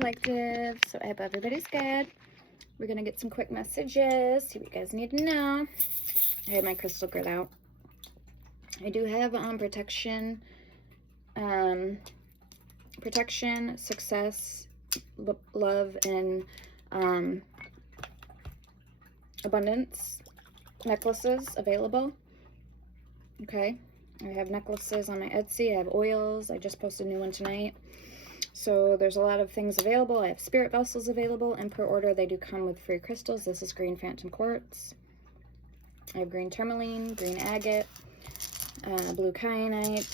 Collective. So I hope everybody's good. We're going to get some quick messages, see what you guys need to know. I had my crystal grid out. I do have protection, success, love, and abundance necklaces available. Okay, I have necklaces on my Etsy. I have oils. I just posted a new one tonight. So there's a lot of things available. I have spirit vessels available, and per order they do come with free crystals. This is green phantom quartz. I have green tourmaline, green agate, blue kyanite,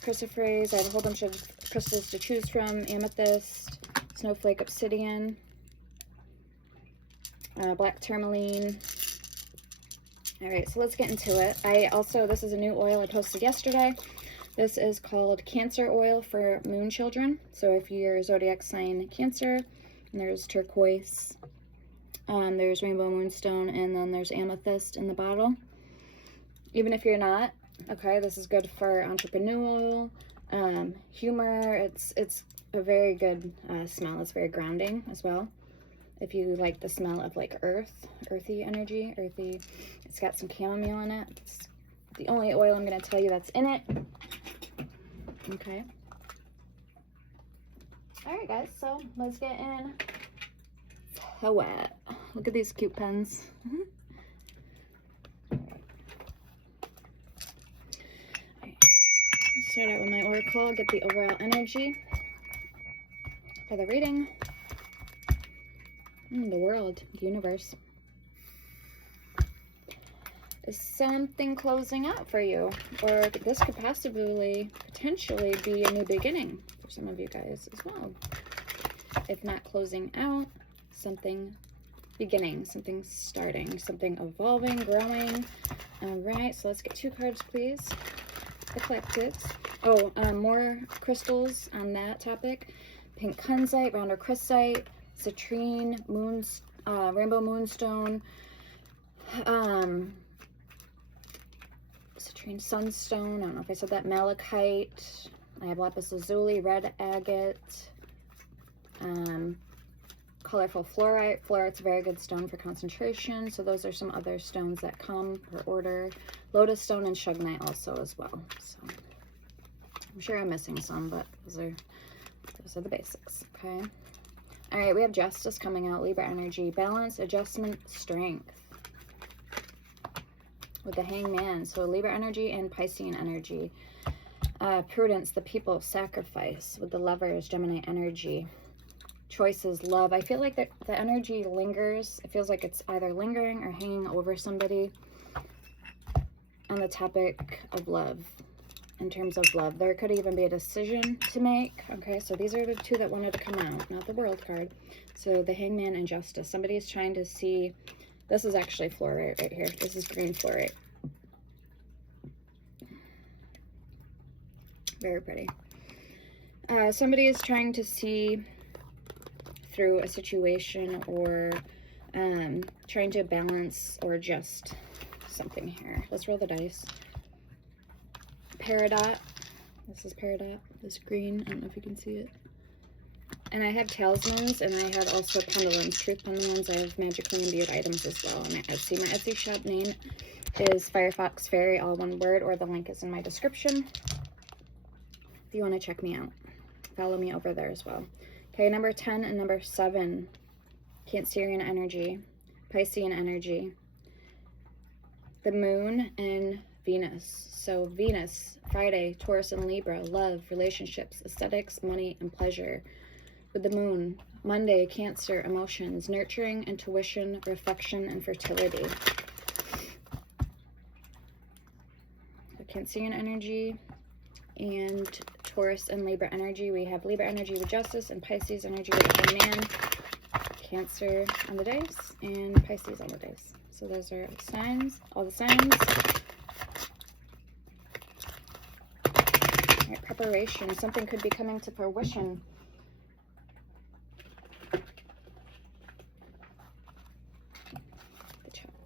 chrysoprase. I have a whole bunch of crystals to choose from. Amethyst, snowflake obsidian, black tourmaline. All right, so let's get into it. This is a new oil I posted yesterday. This is called Cancer Oil for Moon Children. So if you're zodiac sign Cancer, and there's turquoise, there's rainbow moonstone, and then there's amethyst in the bottle. Even if you're not, okay, this is good for entrepreneurial, humor. It's a very good smell. It's very grounding as well. If you like the smell of like earthy energy, it's got some chamomile in it. It's the only oil I'm going to tell you that's in it. Okay. All right, guys, so let's get in to it. Look at these cute pens. Start out with my oracle, get the overall energy for the reading. The world, the universe. Is something closing out for you? Or this could potentially be a new beginning for some of you guys as well. If not closing out, something beginning, something starting, something evolving, growing. All right, so let's get 2 cards, please. The collectives. Oh, more crystals on that topic. Pink kunzite, rounder crystite, citrine, rainbow moonstone, citrine sunstone, I don't know if I said that, malachite. I have lapis lazuli, red agate, colorful fluorite. Fluorite's a very good stone for concentration. So those are some other stones that come per order. Lotus stone and shugnite also as well. So I'm sure I'm missing some, but those are the basics. Okay. All right, we have justice coming out. Libra energy, balance, adjustment, strength. With the hangman, so Libra energy and Piscean energy. Prudence, the people, sacrifice. With the lovers, Gemini energy. Choices, love. I feel like the energy lingers. It feels like it's either lingering or hanging over somebody on the topic of love. In terms of love, there could even be a decision to make. Okay, so these are the 2 that wanted to come out, not the world card. So the hangman and justice. Somebody is trying to see. This is actually fluorite right here. This is green fluorite. Very pretty. Somebody is trying to see through a situation, or trying to balance or adjust something here. Let's roll the dice. Peridot. This is peridot. This green. I don't know if you can see it. And I have talismans, and I have also pendulums, truth pendulums. I have magically imbued items as well on my Etsy. My Etsy shop name is Firefox Fairy, all one word, or the link is in my description if you want to check me out. Follow me over there as well. Okay, number 10 and number 7, Cancerian energy, Piscean energy, the moon and Venus. So Venus, Friday, Taurus and Libra, love, relationships, aesthetics, money, and pleasure. With the moon, Monday, Cancer, emotions, nurturing, intuition, reflection, and fertility. The Cancerian energy and Taurus and Libra energy. We have Libra energy with justice and Pisces energy with the man. Cancer on the dice and Pisces on the dice. So those are signs, all the signs. All right, preparation. Something could be coming to fruition.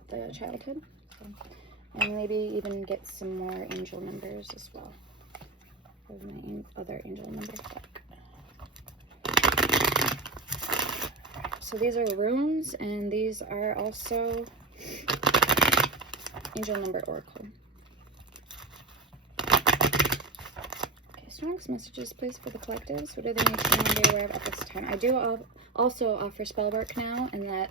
The childhood. So, and maybe even get some more angel numbers as well. There's my other angel number deck. so these are runes, and these are also angel number oracle. Okay, strongest messages, please, for the collectives. What do they need to know and be aware of at this time? I do also offer spell work now, and that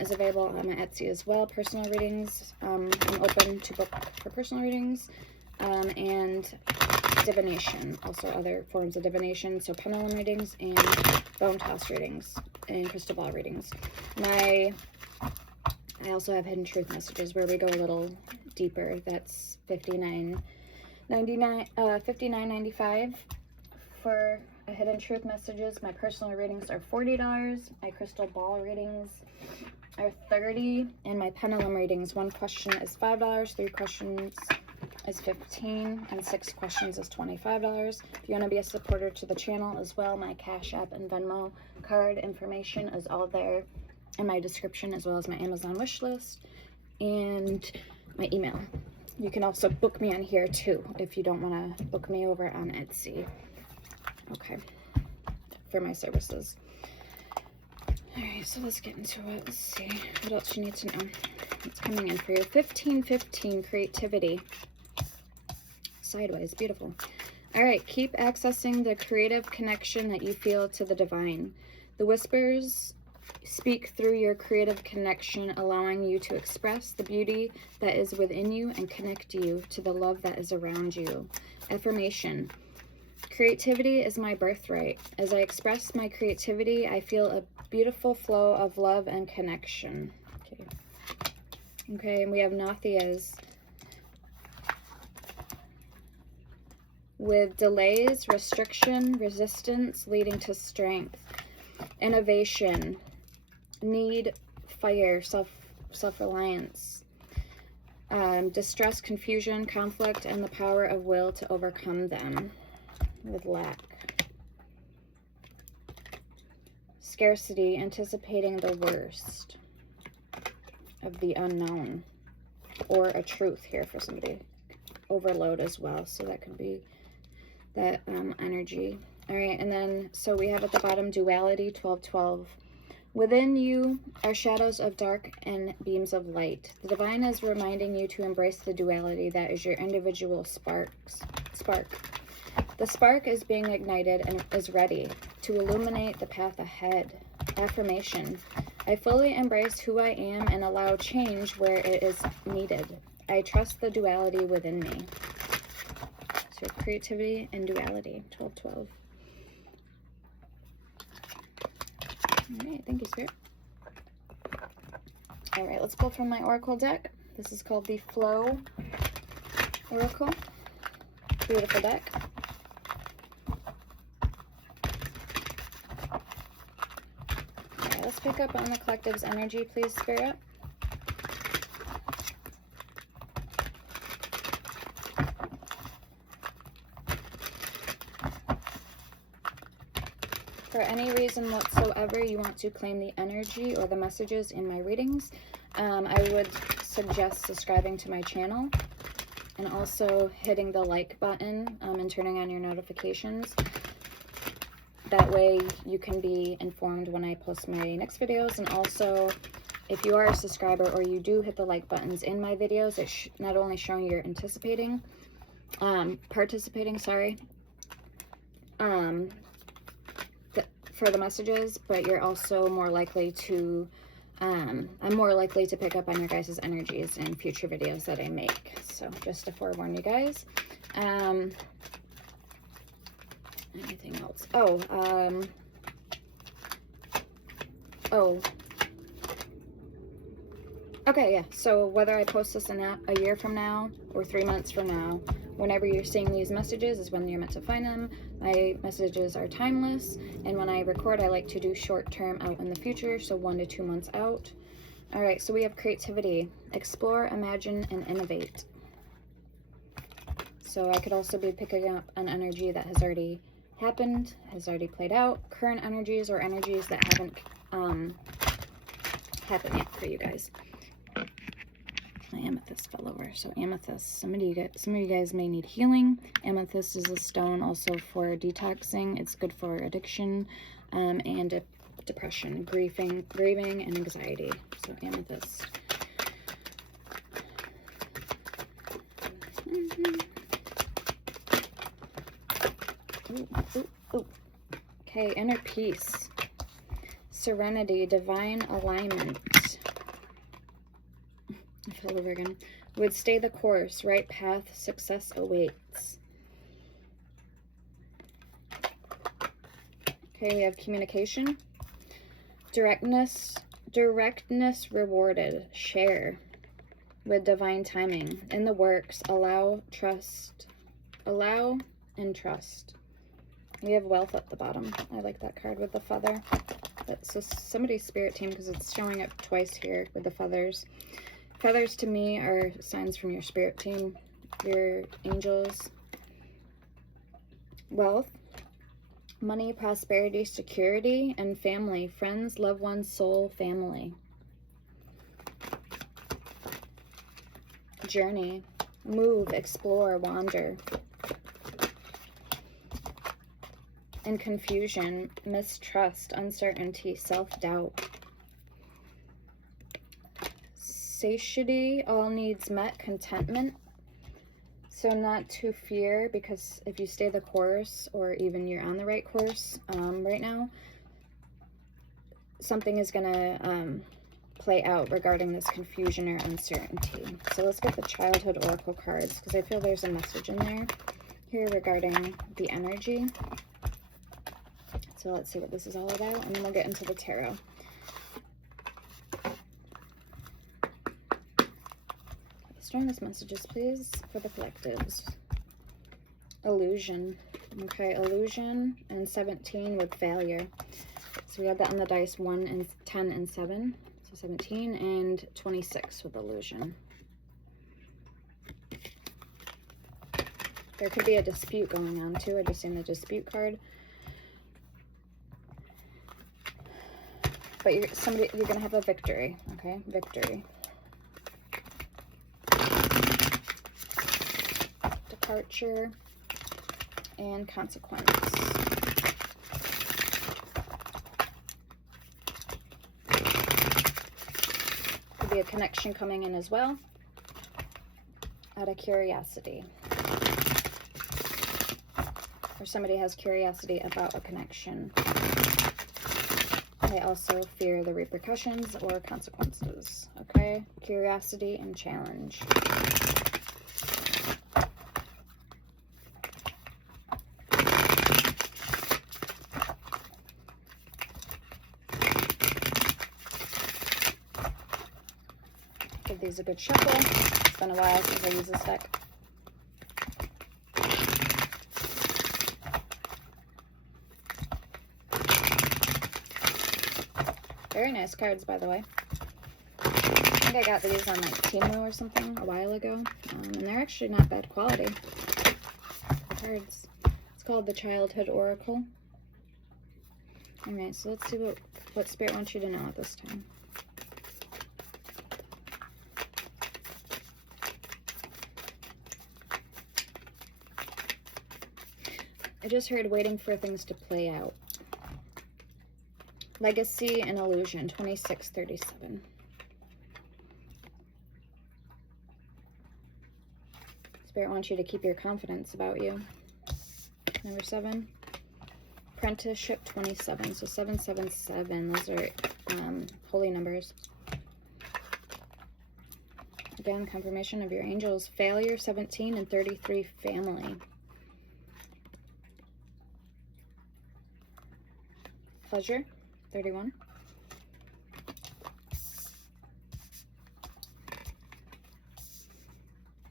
is available on my Etsy as well. Personal readings. I'm open to book for personal readings, and divination, also other forms of divination, so pendulum readings and bone toss readings and crystal ball readings. I also have hidden truth messages where we go a little deeper. That's $59.95 for a hidden truth messages. My personal readings are $40. My crystal ball readings are $30, and my pendulum readings, 1 question is $5, 3 questions is $15, and 6 questions is $25. If you want to be a supporter to the channel as well, my Cash App and Venmo card information is all there in my description, as well as my Amazon wish list and my email. You can also book me on here too if you don't want to book me over on Etsy. Okay, for my services. Alright, so let's get into it. Let's see what else you need to know. What's coming in for you? 1515, creativity. Sideways, beautiful. All right, keep accessing the creative connection that you feel to the divine. The whispers speak through your creative connection, allowing you to express the beauty that is within you and connect you to the love that is around you. Affirmation. Creativity is my birthright. As I express my creativity, I feel a beautiful flow of love and connection. Okay, and we have Nathias. With delays, restriction, resistance leading to strength, innovation, need, fire, self-reliance, distress, confusion, conflict, and the power of will to overcome them. With lack, scarcity, anticipating the worst of the unknown, or a truth here for somebody. Overload as well, so that could be that energy. All right, and then so we have at the bottom duality, 1212. Within you are shadows of dark and beams of light. The divine is reminding you to embrace the duality that is your individual spark. The spark is being ignited and is ready to illuminate the path ahead. Affirmation. I fully embrace who I am and allow change where it is needed. I trust the duality within me. So creativity and duality, 1212. All right, thank you, Spirit. All right, let's pull from my Oracle deck. This is called the Flow Oracle. Beautiful deck. All right, let's pick up on the collective's energy, please, Spirit. For any reason whatsoever you want to claim the energy or the messages in my readings, I would suggest subscribing to my channel and also hitting the like button and turning on your notifications. That way you can be informed when I post my next videos. And also, if you are a subscriber or you do hit the like buttons in my videos, it's not only showing you're participating, for the messages, but you're also more likely to, I'm more likely to pick up on your guys' energies in future videos that I make. So just to forewarn you guys. Anything else? Okay, yeah. So whether I post this in a year from now or 3 months from now, whenever you're seeing these messages is when you're meant to find them. My messages are timeless, and when I record, I like to do short term out in the future, so 1 to 2 months out. All right, so we have creativity. Explore, imagine, and innovate. So I could also be picking up an energy that has already happened, has already played out, current energies, or energies that haven't happened yet for you guys. My amethyst fell over. So amethyst, some of you guys may need healing. Amethyst is a stone also for detoxing. It's good for addiction, and depression, grieving, and anxiety. So amethyst. Okay, inner peace, serenity, divine alignment. I fell over again. Would stay the course, right path, success awaits. Okay, we have communication, directness rewarded, share with divine timing, in the works, allow and trust. We have wealth at the bottom. I like that card with the feather. So somebody's spirit team, because it's showing up twice here with the feathers. Feathers to me are signs from your spirit team, your angels. Wealth, money, prosperity, security, and family, friends, loved ones, soul, family. Journey, move, explore, wander. And confusion, mistrust, uncertainty, self-doubt. Satiety, all needs met, contentment. So not to fear, because if you stay the course, or even you're on the right course right now, something is going to play out regarding this confusion or uncertainty. So let's get the childhood oracle cards, because I feel there's a message in there here regarding the energy. So let's see what this is all about, and then we'll get into the tarot. Strongest messages, please, for the collectives. Illusion. Okay, illusion and 17 with failure. So we had that on the dice, 1 and 10 and 7. So 17 and 26 with illusion. There could be a dispute going on too. I just seen the dispute card. But you're gonna have a victory, okay? Victory. Departure and consequence. Could be a connection coming in as well. Out of curiosity. Or somebody has curiosity about a connection. They also fear the repercussions or consequences. Okay? Curiosity and challenge. Give these a good shuffle. It's been a while since I used this deck. Very nice cards, by the way. I think I got these on like Temu or something a while ago. And they're actually not bad quality cards. It's called the Childhood Oracle. Alright, so let's see what Spirit wants you to know at this time. I just heard waiting for things to play out. Legacy and illusion, 2637. Spirit wants you to keep your confidence about you. Number 7. Apprenticeship, 27. So 777. Those are holy numbers. Again, confirmation of your angels. Failure, 17, and 33, family. Pleasure, 31.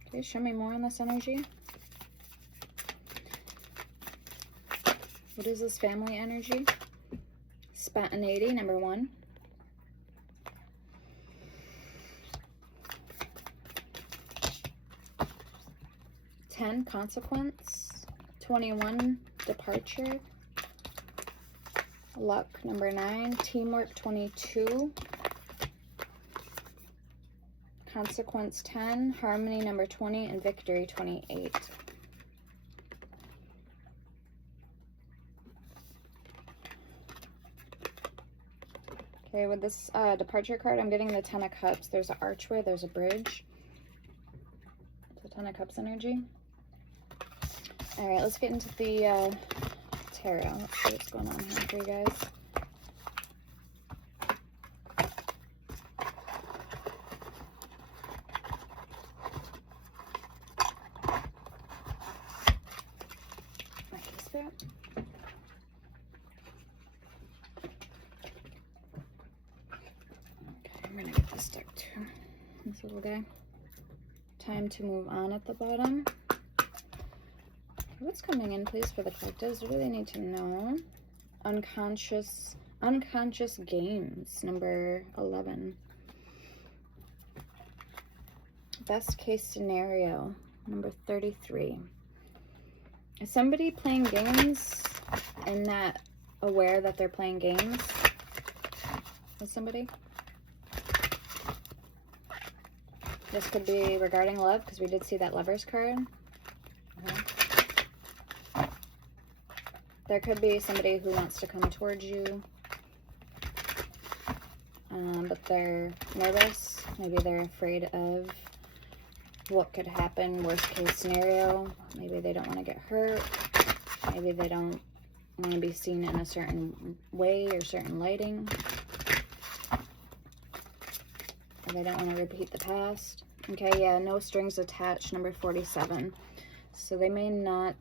Okay, show me more on this energy. What is this family energy? Spontaneity, number 1. Ten, consequence. 21, departure. Luck, number 9. Teamwork, 22. Consequence, 10. Harmony, number 20. And victory, 28. Okay, with this departure card, I'm getting the Ten of Cups. There's an archway, there's a bridge. The Ten of Cups energy. All right, let's get into the tarot. Let's see what's going on here for you guys. Okay, Spirit. Okay, I'm gonna get this deck too. This little guy. Time to move on at the bottom. What's coming in, please, for the collectives? What do they need to know? Unconscious games, number 11. Best case scenario, number 33. Is somebody playing games and not aware that they're playing games? Is somebody? This could be regarding love, because we did see that Lovers card. There could be somebody who wants to come towards you, but they're nervous. Maybe they're afraid of what could happen, worst case scenario. Maybe they don't want to get hurt. Maybe they don't want to be seen in a certain way or certain lighting. Or they don't want to repeat the past. Okay, yeah, no strings attached, number 47. So they may not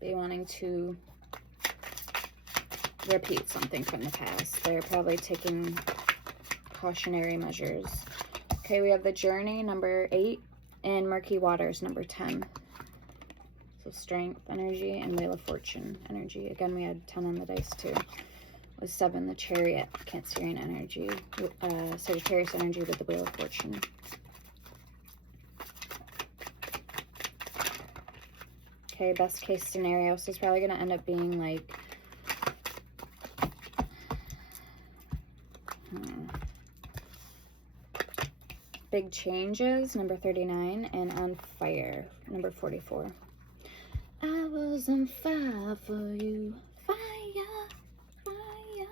be wanting to repeat something from the past. They're probably taking cautionary measures. Okay, we have the Journey, number 8, and Murky Waters, number 10. So Strength energy and Wheel of Fortune energy. Again, we had 10 on the dice too. With 7, the Chariot, Cancerian energy. Sagittarius energy with the Wheel of Fortune. Okay, best case scenario. So it's probably going to end up being like big changes, number 39, and on fire, number 44. I was on fire for you. Fire, fire.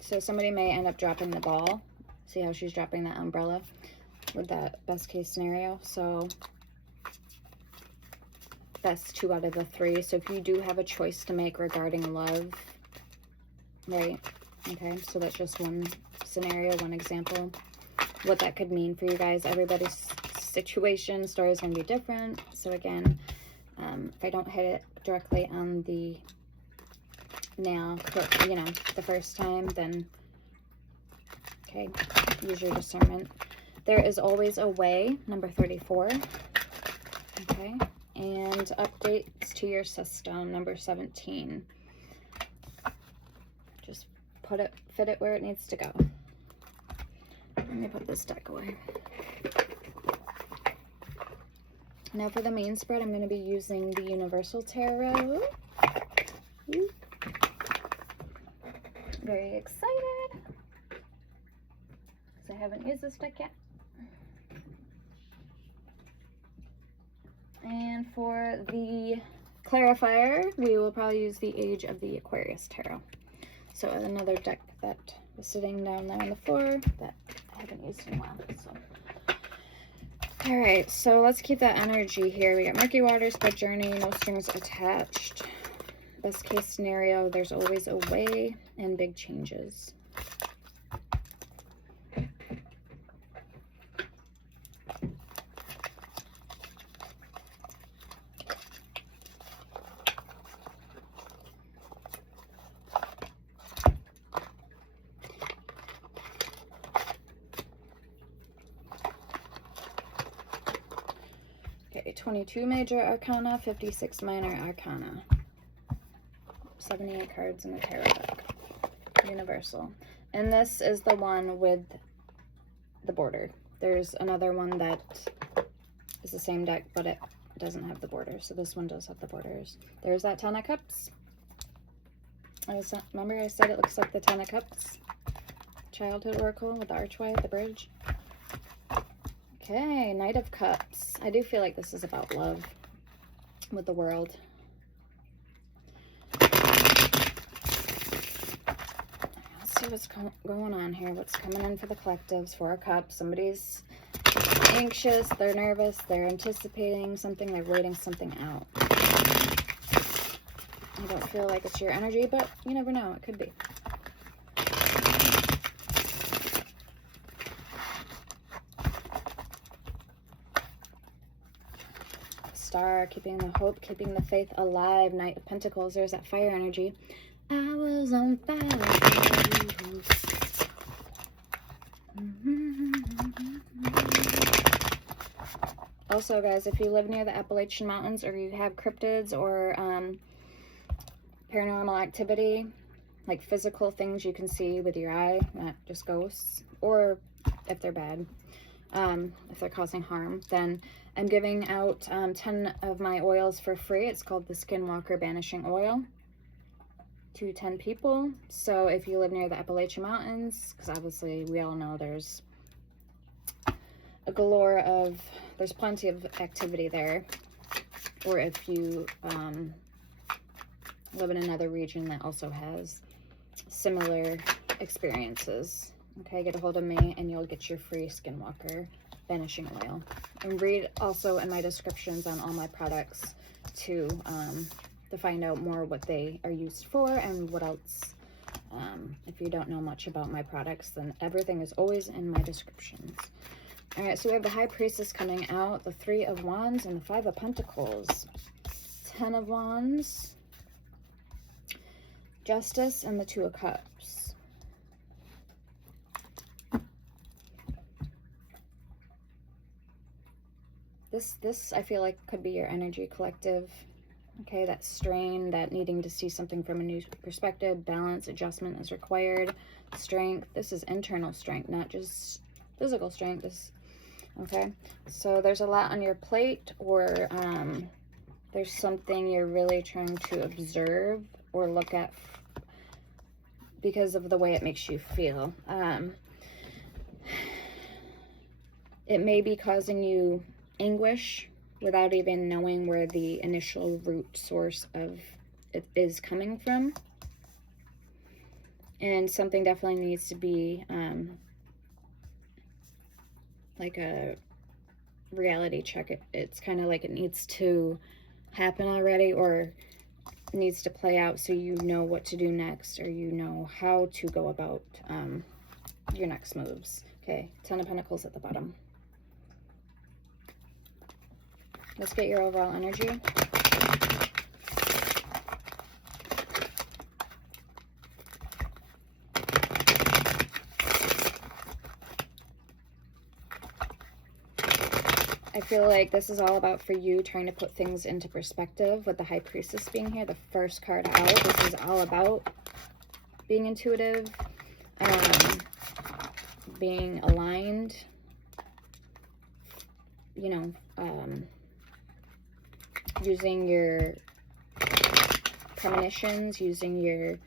So somebody may end up dropping the ball. See how she's dropping that umbrella with that best case scenario. So that's 2 out of the 3. So if you do have a choice to make regarding love, right? Okay, so that's just one scenario, one example. What that could mean for you guys. Everybody's situation, story is going to be different. So again, if I don't hit it directly on the nail, you know, the first time, then okay, use your discernment. There is always a way, number 34. Okay, and updates to your system, number 17. Just fit it where it needs to go. Let me put this deck away. Now for the main spread, I'm going to be using the Universal Tarot. Very excited, because I haven't used this deck yet. And for the clarifier, we will probably use the Age of the Aquarius Tarot. So another deck that was sitting down there on the floor that I haven't used in a while. So, all right, so let's keep that energy here. We got Murky Waters, The Journey, no strings attached. Best case scenario, there's always a way, and big changes. Okay, 22 major arcana, 56 minor arcana. 78 cards in the tarot deck. Universal. And this is the one with the border. There's another one that is the same deck, but it doesn't have the border. So this one does have the borders. There's that 10 of Cups. Remember I said it looks like the 10 of Cups? Childhood Oracle with the archway at the bridge. Okay, Knight of Cups. I do feel like this is about love with the World. see what's going on here. What's coming in for the collectives? 4 of Cups. Somebody's anxious. They're nervous. They're anticipating something. They're waiting something out. I don't feel like it's your energy, but you never know. It could be. Star, keeping the hope, keeping the faith alive. Knight of Pentacles. There's that fire energy. I was on fire. Also, guys, if you live near the Appalachian Mountains or you have cryptids or paranormal activity, like physical things you can see with your eye, not just ghosts, or if they're bad, if they're causing harm, then I'm giving out 10 of my oils for free. It's called the Skinwalker Banishing Oil to 10 people. So if you live near the Appalachian Mountains, because obviously we all know there's a galore of, there's plenty of activity there, or if you live in another region that also has similar experiences, okay, get a hold of me and you'll get your free Skinwalker Banishing Oil. And read also in my descriptions on all my products to find out more what they are used for and what else. If you don't know much about my products, then everything is always in my descriptions. All right, so we have the High Priestess coming out, the 3 of Wands, and the 5 of Pentacles. 10 of Wands, Justice, and the 2 of Cups. This I feel like could be your energy, collective. Okay, that strain, that needing to see something from a new perspective, balance, adjustment is required, strength. This is internal strength, not just physical strength. Okay, so there's a lot on your plate, or there's something you're really trying to observe or look at because of the way it makes you feel. It may be causing you anguish without even knowing where the initial root source of it is coming from. And something definitely needs to be like a reality check. It's kind of like it needs to happen already, or needs to play out so you know what to do next, or you know how to go about your next moves. Okay, 10 of Pentacles at the bottom. Let's get your overall energy. I feel like this is all about for you trying to put things into perspective with the High Priestess being here, the first card out. This is all about being intuitive, being aligned, you know, using your premonitions, using your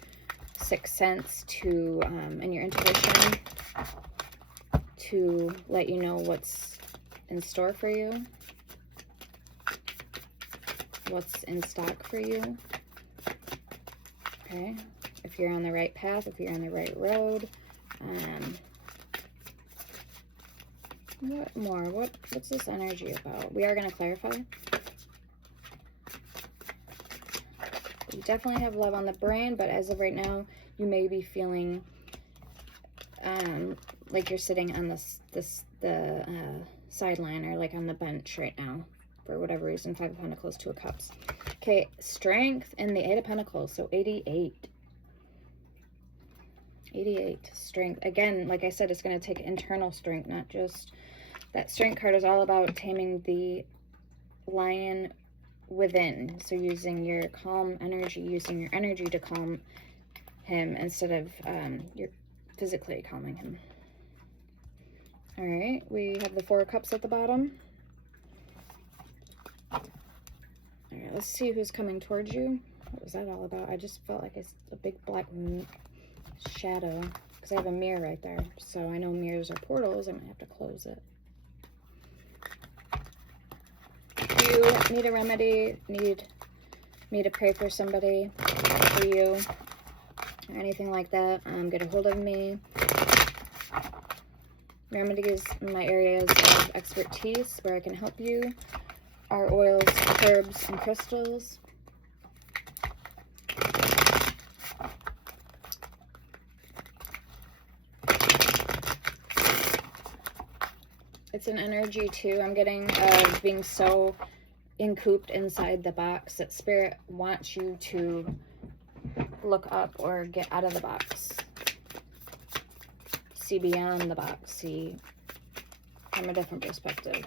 sixth sense to, and your intuition to let you know what's in store for you, what's in stock for you. Okay, if you're on the right path, if you're on the right road. What more? What's this energy about? We are going to clarify. You definitely have love on the brain, but as of right now, you may be feeling like you're sitting on the sideline, or like on the bench right now for whatever reason. 5 of Pentacles, 2 of Cups. Okay, strength and the 8 of Pentacles, so 88. 88, strength. Again, like I said, it's going to take internal strength, not just... That strength card is all about taming the lion within. So using your calm energy, using your energy to calm him instead of you're physically calming him. All right, we have the 4 of Cups at the bottom. All right, let's see who's coming towards you. What was that all about? I just felt like it's a big black shadow because I have a mirror right there. So I know mirrors are portals. I might have to close it. If you need a remedy, need me to pray for somebody, for you, or anything like that, get a hold of me. Remedies in my areas of expertise where I can help you are oils, herbs, and crystals. It's an energy too, I'm getting, of being so encooped inside the box that Spirit wants you to look up or get out of the box. See beyond the box, see from a different perspective.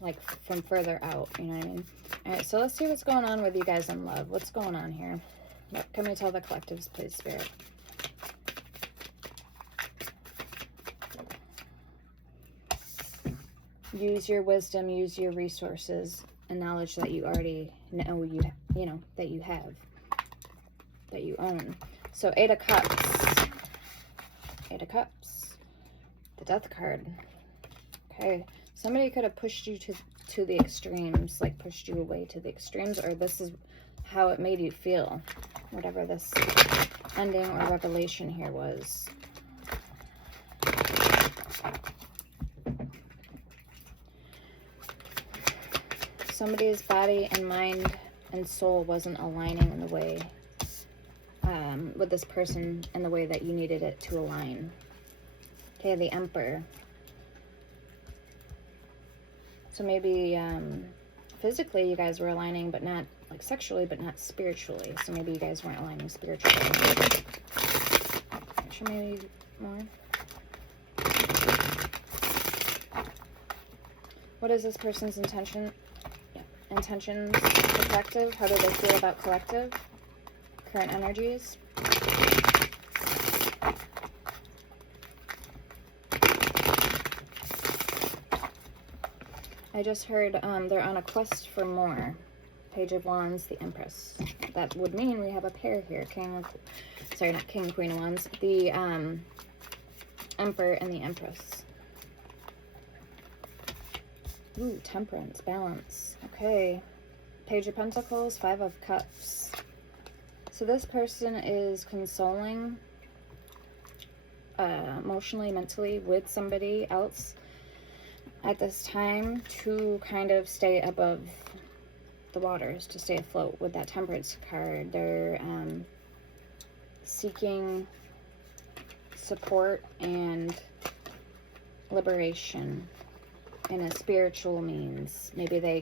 Like from further out, you know what I mean? Alright, so let's see what's going on with you guys in love. What's going on here? What can we tell the collectives, please, Spirit? Use your wisdom, use your resources and knowledge that you already know you know, that you have, that you own. So 8 of Cups. 8 of Cups. The Death card. Okay. Somebody could have pushed you to the extremes, like pushed you away to the extremes, or this is how it made you feel. Whatever this ending or revelation here was. Somebody's body and mind and soul wasn't aligning in the way with this person in the way that you needed it to align. Okay, the Emperor. So maybe physically you guys were aligning, but not like sexually, but not spiritually. So maybe you guys weren't aligning spiritually. Show me more. What is this person's intention? Intentions for collective? How do they feel about collective? Current energies? I just heard they're on a quest for more. Page of Wands, the Empress. That would mean we have a pair here. Sorry, not King, Queen of Wands. The Emperor and the Empress. Ooh, Temperance, balance. Okay. Page of Pentacles, 5 of Cups. So this person is consoling emotionally, mentally with somebody else at this time to kind of stay above the waters, to stay afloat with that Temperance card. They're seeking support and liberation in a spiritual means. Maybe they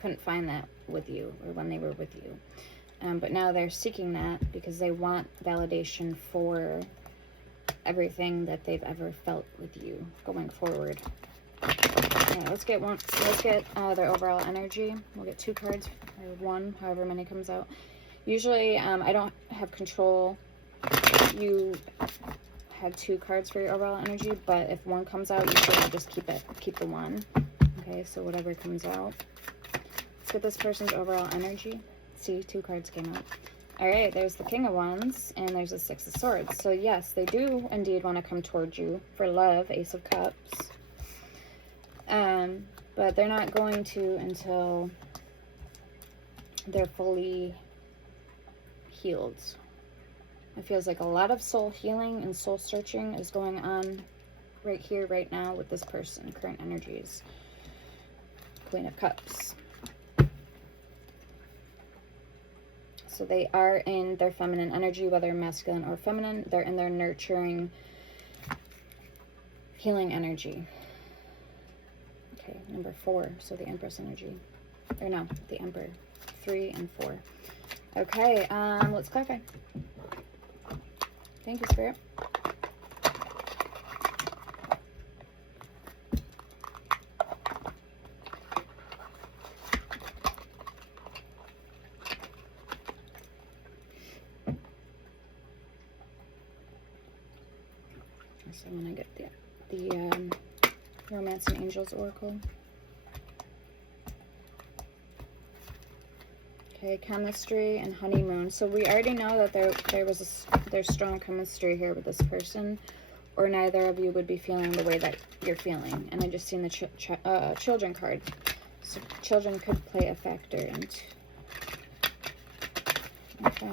couldn't find that with you, or when they were with you, but now they're seeking that because they want validation for everything that they've ever felt with you going forward. Yeah, let's get their overall energy. We'll get 2 cards or 1, however many comes out. Usually I don't have control. You had 2 cards for your overall energy, but if 1 comes out, usually I'll just keep the 1. Okay, so whatever comes out. Let's get this person's overall energy. See, 2 cards came out. All right, there's the King of Wands, and there's the 6 of Swords. So yes, they do indeed want to come towards you for love, Ace of Cups. But they're not going to until they're fully healed. It feels like a lot of soul healing and soul searching is going on right here, right now with this person. Current energies. Queen of Cups. So they are in their feminine energy, whether masculine or feminine. They're in their nurturing, healing energy. Okay, number 4. So the Empress energy. Or no, the Emperor. 3 and 4. Okay, let's clarify. Thank you, Spirit. So I'm going to get the Romance and Angels Oracle. Okay, chemistry and honeymoon. So we already know that there's strong chemistry here with this person, or neither of you would be feeling the way that you're feeling. And I just seen the children card. So children could play a factor Okay.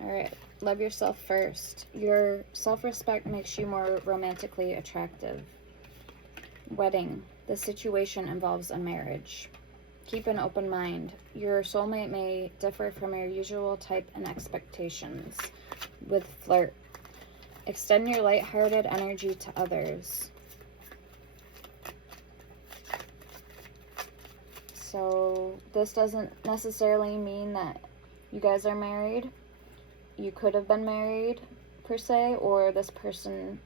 All right. Love yourself first. Your self-respect makes you more romantically attractive. Wedding. The situation involves a marriage. Keep an open mind. Your soulmate may differ from your usual type and expectations. With flirt. Extend your lighthearted energy to others. So this doesn't necessarily mean that you guys are married. You could have been married, per se, or this person,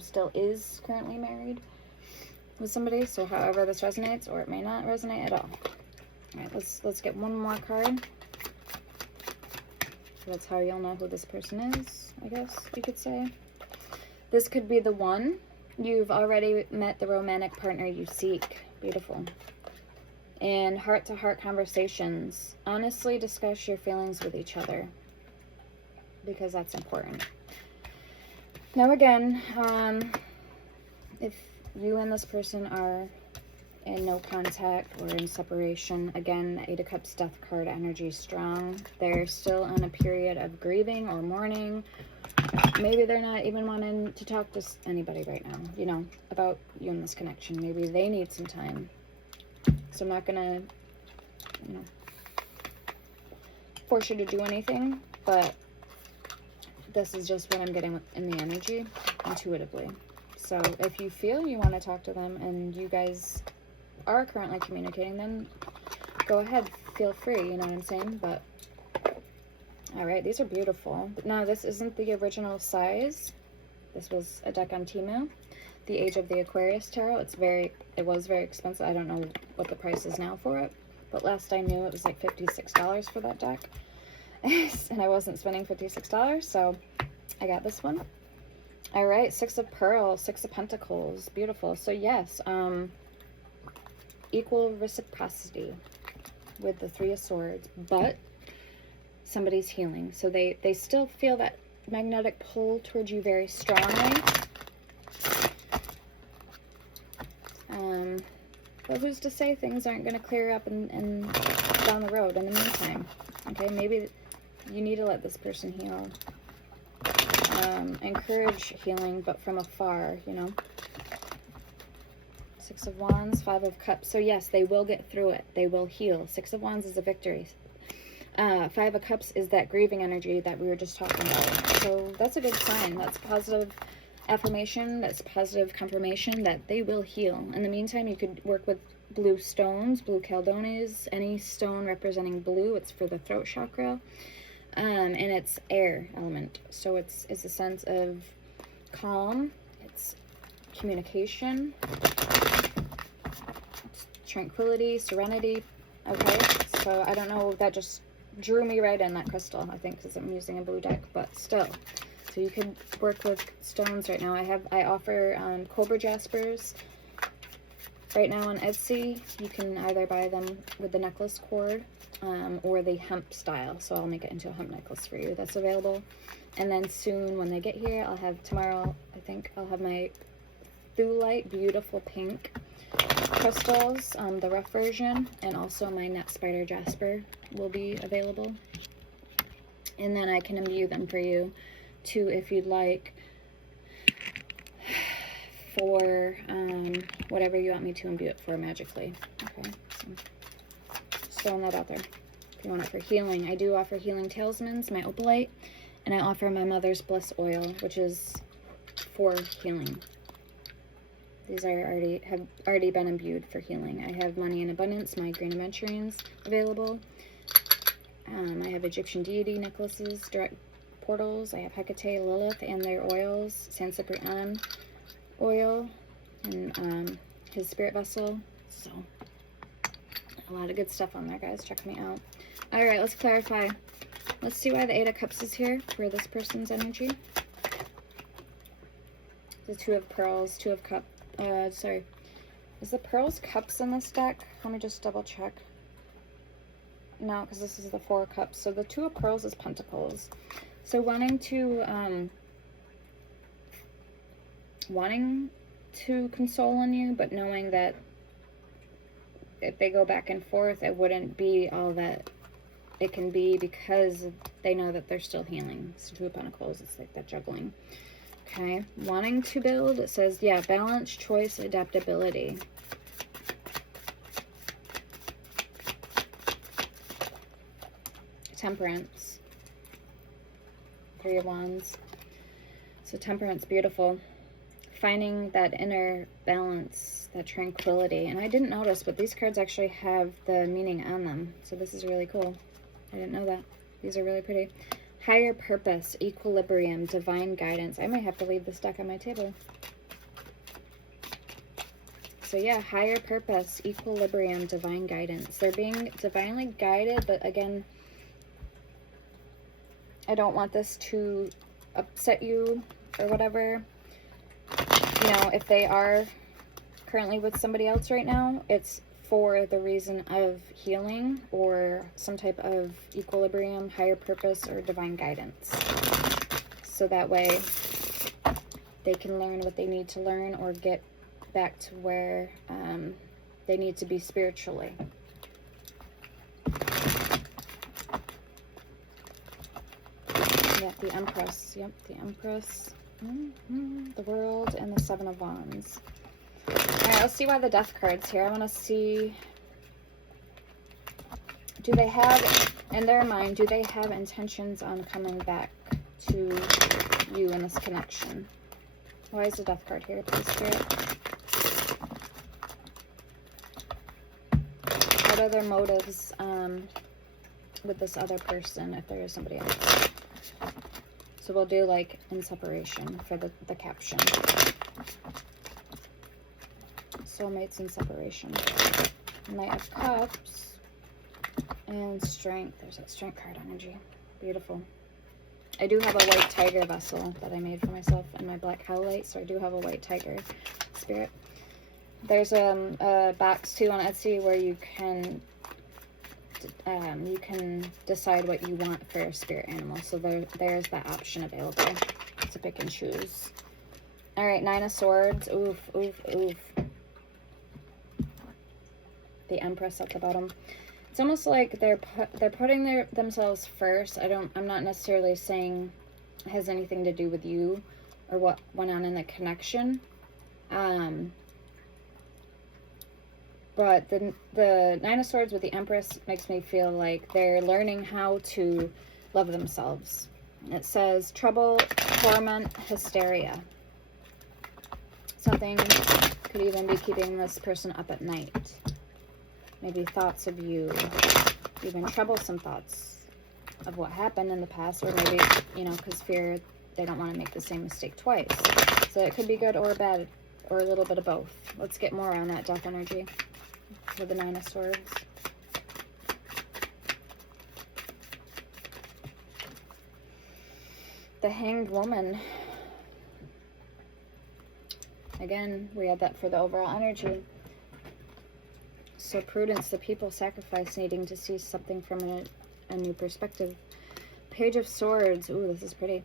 still is currently married with somebody. So however this resonates, or it may not resonate at all. All right, let's get one more card. That's how you'll know who this person is, I guess you could say. This could be the one. You've already met the romantic partner you seek. Beautiful. And heart-to-heart conversations. Honestly discuss your feelings with each other, because that's important. Now again, if you and this person are in no contact or in separation, again, Eight of Cups, Death card energy strong. They're still in a period of grieving or mourning. Maybe they're not even wanting to talk to anybody right now, about you and this connection. Maybe they need some time. So I'm not gonna, force you to do anything, but this is just what I'm getting in the energy, intuitively. So if you feel you want to talk to them and you guys are currently communicating, then go ahead, feel free, you know what I'm saying? But all right, these are beautiful. Now this isn't the original size. This was a deck on Temu, the Age of the Aquarius Tarot. It was very expensive. I don't know what the price is now for it, but last I knew it was like $56 for that deck. And I wasn't spending $56, so I got this one. All right, Six of Pearls, Six of Pentacles, beautiful. So yes, equal reciprocity with the Three of Swords, but somebody's healing. So they still feel that magnetic pull towards you very strongly. But who's to say things aren't going to clear up and down the road in the meantime? Okay, maybe you need to let this person heal. Encourage healing, but from afar, Six of Wands, Five of Cups. So yes, they will get through it. They will heal. Six of Wands is a victory. Five of Cups is that grieving energy that we were just talking about. So that's a good sign. That's positive affirmation. That's positive confirmation that they will heal. In the meantime, you could work with blue stones, blue chaldones, any stone representing blue. It's for the throat chakra. And it's air element. So it's a sense of calm. It's communication. It's tranquility, serenity. Okay, so I don't know, that just drew me right in, that crystal, I think, because I'm using a blue deck, but still. So you could work with stones right now. I offer Cobra Jaspers right now on Etsy. You can either buy them with the necklace cord or the hemp style. So I'll make it into a hemp necklace for you. That's available. And then soon when they get here, tomorrow, I think I'll have my Thulite, beautiful pink crystals, the rough version, and also my Net Spider Jasper will be available. And then I can imbue them for you too, if you'd like, for whatever you want me to imbue it for magically. Okay, so just throwing that out there. If you want it for healing, I do offer healing talismans, my opalite, and I offer my Mother's Bliss oil, which is for healing. These have already been imbued for healing. I have Money in Abundance, my Green Aventurines available. I have Egyptian deity necklaces, direct portals. I have Hecate, Lilith, and their oils, San Ciprian oil, and his spirit vessel. So a lot of good stuff on there, guys. Check me out. All right, let's clarify. Let's see why the Eight of Cups is here for this person's energy. The Two of Pearls, Two of Cups. Sorry. Is the Pearls Cups in this deck? Let me just double check. No, because this is the Four of Cups. So the Two of Pearls is Pentacles. So wanting to console on you, but knowing that if they go back and forth, it wouldn't be all that it can be, because they know that they're still healing. So Two of Pentacles, it's like that juggling. Okay, wanting to build, it says, yeah, balance, choice, adaptability. Temperance. Three of Wands. So Temperance, beautiful. Finding that inner balance, that tranquility. And I didn't notice, but these cards actually have the meaning on them. So this is really cool. I didn't know that. These are really pretty. Higher purpose, equilibrium, divine guidance. I might have to leave this deck on my table. So yeah, higher purpose, equilibrium, divine guidance. They're being divinely guided, but again, I don't want this to upset you or whatever. You know, if they are currently with somebody else right now, it's for the reason of healing or some type of equilibrium, higher purpose, or divine guidance. So that way they can learn what they need to learn or get back to where they need to be spiritually. Yeah, the Empress. Yep, the Empress. The World and the Seven of Wands. Alright, let's see why the Death card's here. I want to see, do they have, in their mind, do they have intentions on coming back to you in this connection? Why is the Death card here, please, Spirit? What are their motives with this other person, if there is somebody else? So we'll do like in separation for the caption. Soulmates in separation. Knight of Cups and Strength. There's that Strength card energy. Beautiful. I do have a white tiger vessel that I made for myself in my black highlight, so I do have a white tiger spirit. There's a box too on Etsy where you can decide what you want for your spirit animal. So there's that option available to pick and choose. All right, Nine of Swords. Oof, oof, oof. The Empress at the bottom. It's almost like they're putting themselves first. I'm not necessarily saying it has anything to do with you or what went on in the connection. But the Nine of Swords with the Empress makes me feel like they're learning how to love themselves. It says trouble, torment, hysteria. Something could even be keeping this person up at night. Maybe thoughts of you, even troublesome thoughts of what happened in the past, or maybe, you know, because fear, they don't want to make the same mistake twice. So it could be good or bad, or a little bit of both. Let's get more on that Death energy with the Nine of Swords. The Hanged Woman. Again, we had that for the overall energy. So prudence, the people sacrifice, needing to see something from a new perspective. Page of Swords. Ooh, this is pretty.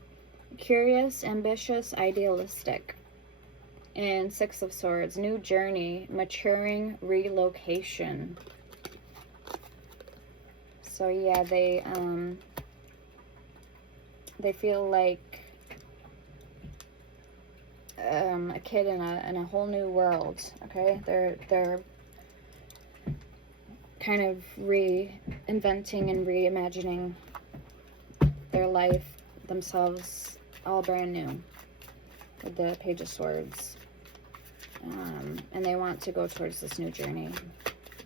Curious, ambitious, idealistic. And Six of Swords. New journey, maturing, relocation. So yeah, they feel like a kid in a whole new world. Okay, they're kind of reinventing and reimagining their life, themselves, all brand new with the Page of Swords. And they want to go towards this new journey.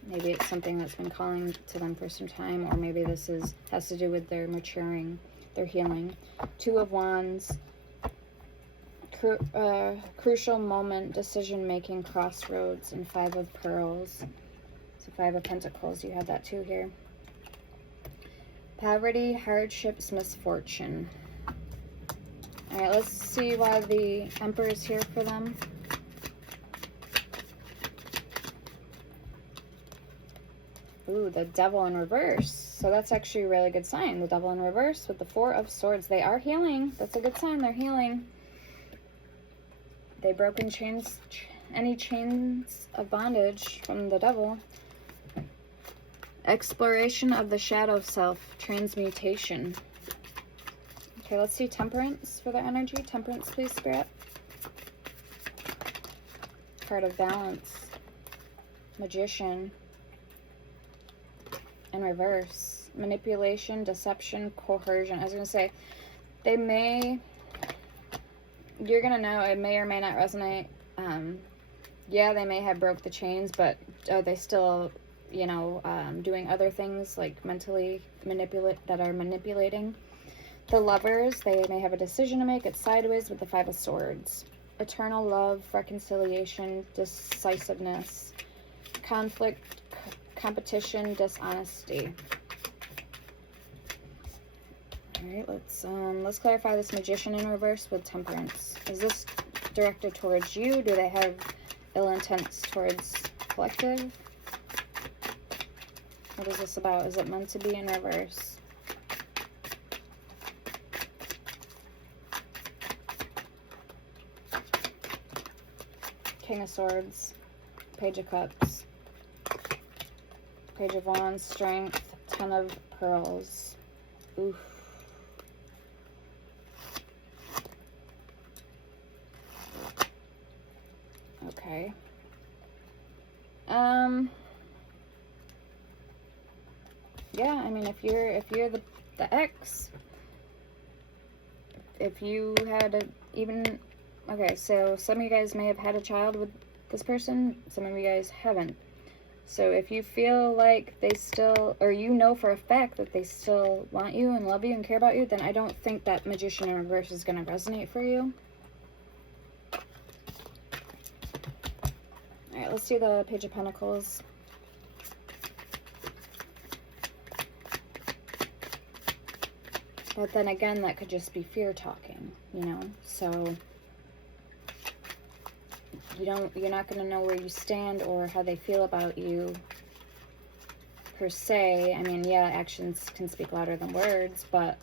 Maybe it's something that's been calling to them for some time, or maybe this has to do with their maturing, their healing. Two of Wands, crucial moment, decision-making, crossroads, and Five of Pearls. So Five of Pentacles, you have that too here. Poverty, hardships, misfortune. All right, let's see why the Emperor is here for them. Ooh, the Devil in reverse. So that's actually a really good sign. The Devil in reverse with the Four of Swords. They are healing. That's a good sign. They're healing. They broke in chains, any chains of bondage from the devil. Exploration of the shadow self. Transmutation. Okay, let's see Temperance for their energy. Temperance, please, Spirit. Card of Balance. Magician. In reverse. Manipulation, deception, coercion. I was going to say, they may, you're going to know, it may or may not resonate. Yeah, they may have broke the chains, but are they still, you know, doing other things like mentally manipulating? The Lovers, they may have a decision to make. It's sideways with the Five of Swords. Eternal love, reconciliation, decisiveness, conflict, competition, dishonesty. All right, let's clarify this Magician in reverse with Temperance. Is this directed towards you? Do they have ill intents towards collective? What is this about? Is it meant to be in reverse? King of Swords, Page of Cups, Page of Wands, Strength, Ten of Pearls. Oof. Okay. Yeah, I mean, if you're the ex, if you had even, okay, so some of you guys may have had a child with this person, some of you guys haven't. So if you feel like they still, or you know for a fact that they still want you and love you and care about you, then I don't think that Magician in reverse is going to resonate for you. Alright, let's do the Page of Pentacles. But then again, that could just be fear talking, you know? So you're not going to know where you stand or how they feel about you per se. I mean, yeah, actions can speak louder than words, but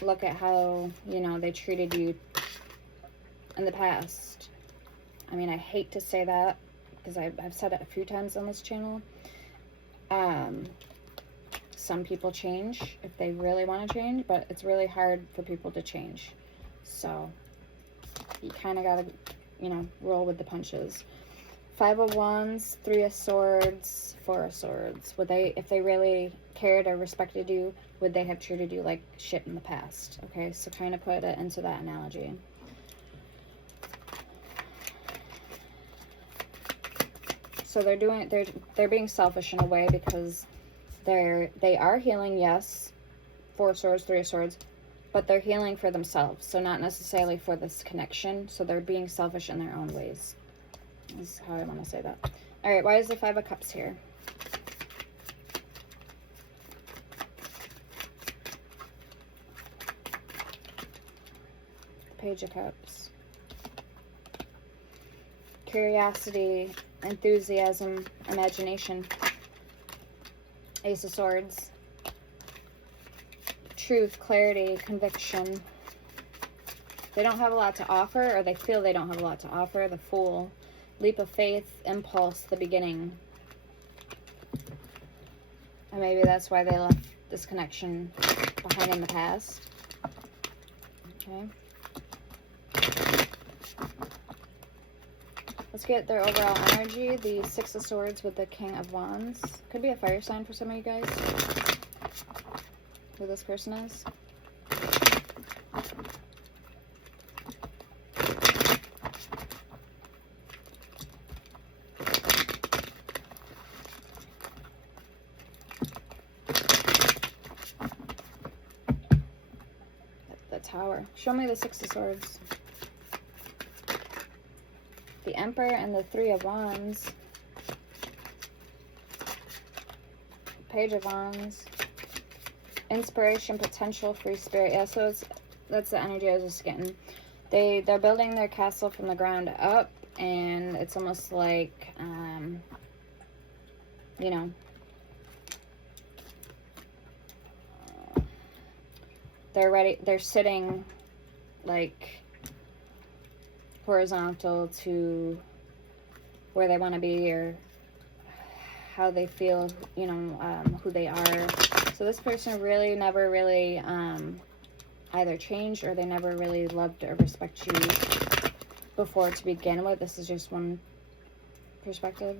look at how, you know, they treated you in the past. I mean, I hate to say that because I've said it a few times on this channel. Some people change if they really want to change, but it's really hard for people to change. So you kind of got to, you know, roll with the punches. Five of Wands, Three of Swords, Four of Swords. Would they, if they really cared or respected you, would they have treated you like shit in the past? Okay, so kind of put it into that analogy. So they're being selfish in a way because they are healing, yes, Four of Swords, Three of Swords, but they're healing for themselves, so not necessarily for this connection. So they're being selfish in their own ways. This is how I want to say that. All right, why is the Five of Cups here? The Page of Cups. Curiosity, enthusiasm, imagination. Ace of Swords. Truth, clarity, conviction. They don't have a lot to offer, or they feel they don't have a lot to offer. The Fool. Leap of faith, impulse, the beginning. And maybe that's why they left this connection behind in the past. Okay. Let's get their overall energy. The Six of Swords with the King of Wands. Could be a fire sign for some of you guys. Who this person is. The Tower. Show me the Six of Swords. The Emperor and the Three of Wands. Page of Wands. Inspiration, potential, free spirit. Yeah, so that's the energy I was just getting. They're building their castle from the ground up, and it's almost like, you know, they're ready. They're sitting like horizontal to where they want to be, or how they feel, you know, who they are. So this person really never really either changed, or they never really loved or respect you before to begin with. This is just one perspective.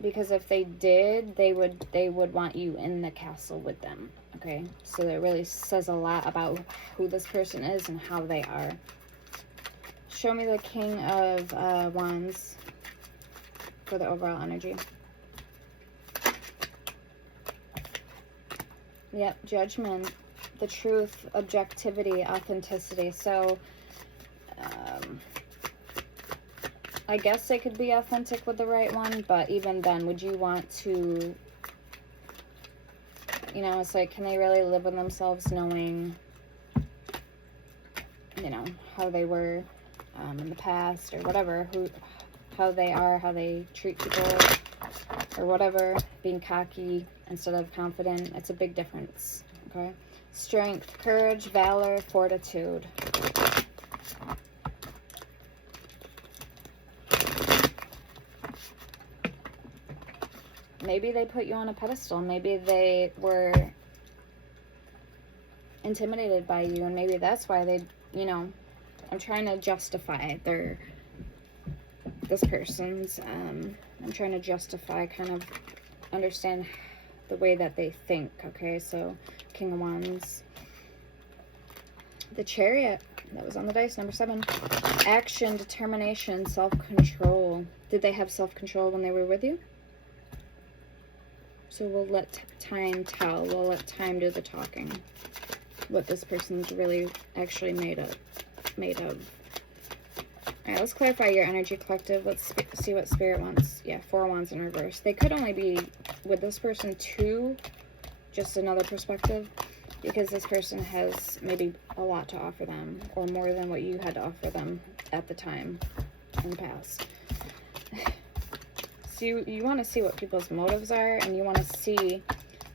Because if they did, they would want you in the castle with them. Okay, so it really says a lot about who this person is and how they are. Show me the King of Wands for the overall energy. Yep, Judgment, the truth, objectivity, authenticity. So, I guess they could be authentic with the right one, but even then, would you want to, you know, it's like, can they really live with themselves knowing, you know, how they were in the past, or whatever, how they are, how they treat people, or whatever, being cocky instead of confident. It's a big difference, okay? Strength, courage, valor, fortitude. Maybe they put you on a pedestal. Maybe they were intimidated by you, and maybe that's why they, you know, I'm trying to justify this person's, I'm trying to justify, kind of understand the way that they think, okay? So, King of Wands. The Chariot, that was on the dice, number 7. Action, determination, self-control. Did they have self-control when they were with you? So we'll let time tell. We'll let time do the talking. What this person's really actually made of. Alright, let's clarify your energy, collective. Let's see what Spirit wants. Yeah, 4 Wands in reverse. They could only be with this person too. Just another perspective. Because this person has maybe a lot to offer them. Or more than what you had to offer them at the time in the past. So you want to see what people's motives are. And you want to see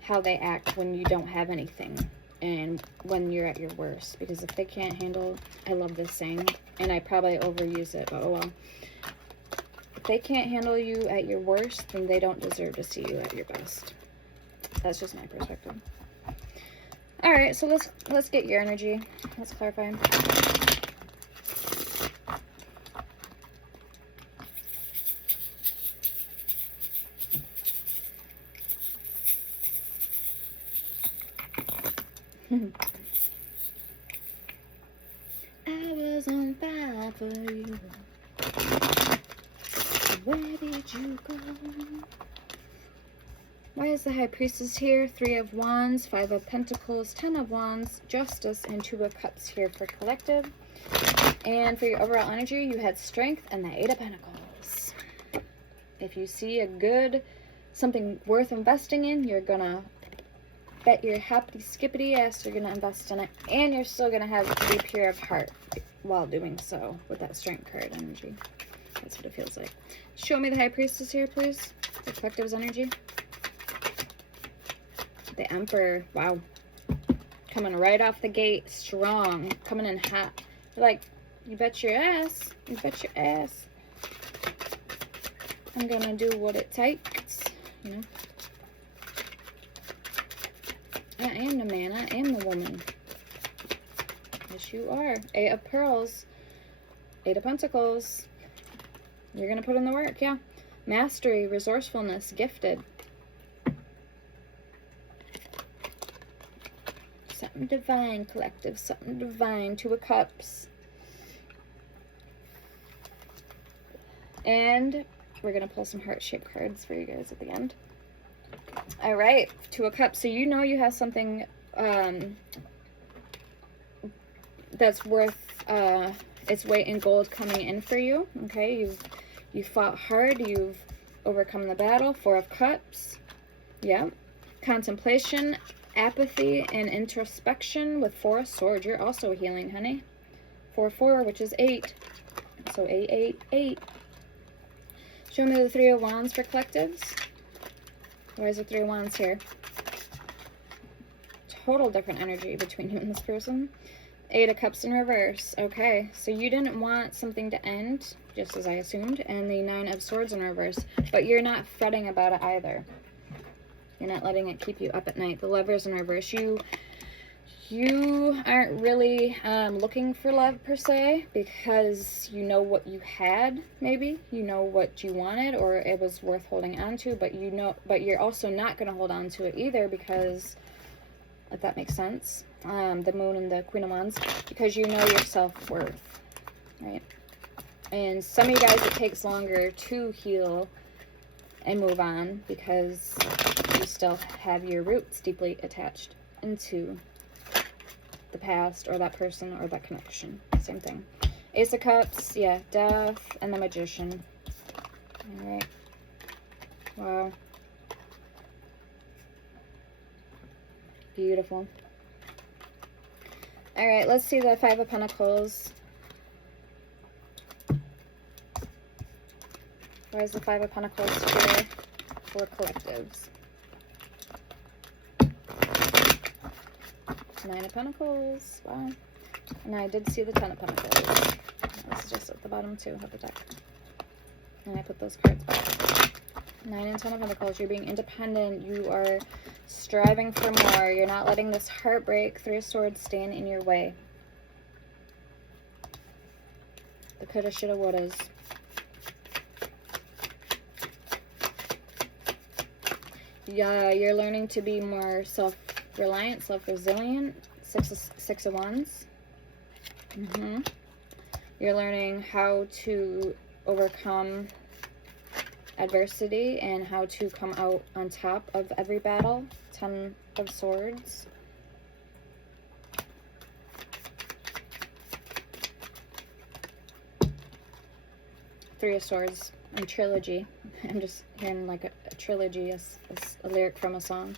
how they act when you don't have anything. And when you're at your worst. Because if they can't handle, I love this saying, and I probably overuse it, but oh well. If they can't handle you at your worst, then they don't deserve to see you at your best. That's just my perspective. Alright, so let's get your energy. Let's clarify. I was on fire for you. Where did you go? Why is the High Priestess here? 3 of Wands, 5 of Pentacles, 10 of Wands, Justice, and 2 of Cups here for collective. And for your overall energy, you had Strength and the 8 of Pentacles. If you see something worth investing in, you're gonna bet your happy skippity ass you're gonna invest in it, and you're still gonna be pure of heart while doing so with that Strength card energy. That's what it feels like. Show me the High Priestess here, please. The collective's energy. The Emperor, wow. Coming right off the gate, strong. Coming in hot. Like, you bet your ass. You bet your ass. I'm gonna do what it takes, you know. I am the man. I am the woman. Yes, you are. 8 of Pearls. 8 of Pentacles. You're going to put in the work, yeah. Mastery, resourcefulness, gifted. Something divine, collective. Something divine. 2 of Cups. And we're going to pull some heart-shaped cards for you guys at the end. All right, 2 of Cups. So you know you have something that's worth its weight in gold coming in for you. Okay, you've fought hard. You've overcome the battle. 4 of Cups. Yeah. Contemplation, apathy, and introspection with 4 of Swords. You're also healing, honey. 4, 4, which is 8. So 8, 8, 8. Show me the Three of Wands for collectives. Why is the Three of Wands here? Total different energy between you and this person. 8 of Cups in reverse. Okay, so you didn't want something to end, just as I assumed, and the 9 of Swords in reverse, but you're not fretting about it either. You're not letting it keep you up at night. The Lovers in reverse. You aren't really looking for love per se, because you know what you had, maybe. You know what you wanted, or it was worth holding on to, but you're also not going to hold on to it either, because, if that makes sense, the Moon and the Queen of Wands, because you know your self-worth, right? And some of you guys, it takes longer to heal and move on because you still have your roots deeply attached into the past or that person or that connection. Same thing. Ace of Cups, yeah, Death, and the Magician. All right. Wow. Beautiful. All right, let's see the Five of Pentacles. Why is the Five of Pentacles here for collectives? 9 of Pentacles. Wow. And I did see the 10 of Pentacles. This is just at the bottom too of the deck. And I put those cards back. 9 and 10 of Pentacles. You're being independent. You are striving for more. You're not letting this heartbreak, 3 of Swords, stand in your way. The coulda, shoulda, wouldas. Yeah, you're learning to be more self-reliant, self-resilient. 6 of Wands. You're learning how to overcome adversity and how to come out on top of every battle. 10 of Swords. Three of Swords and trilogy. I'm just hearing like a trilogy as a lyric from a song.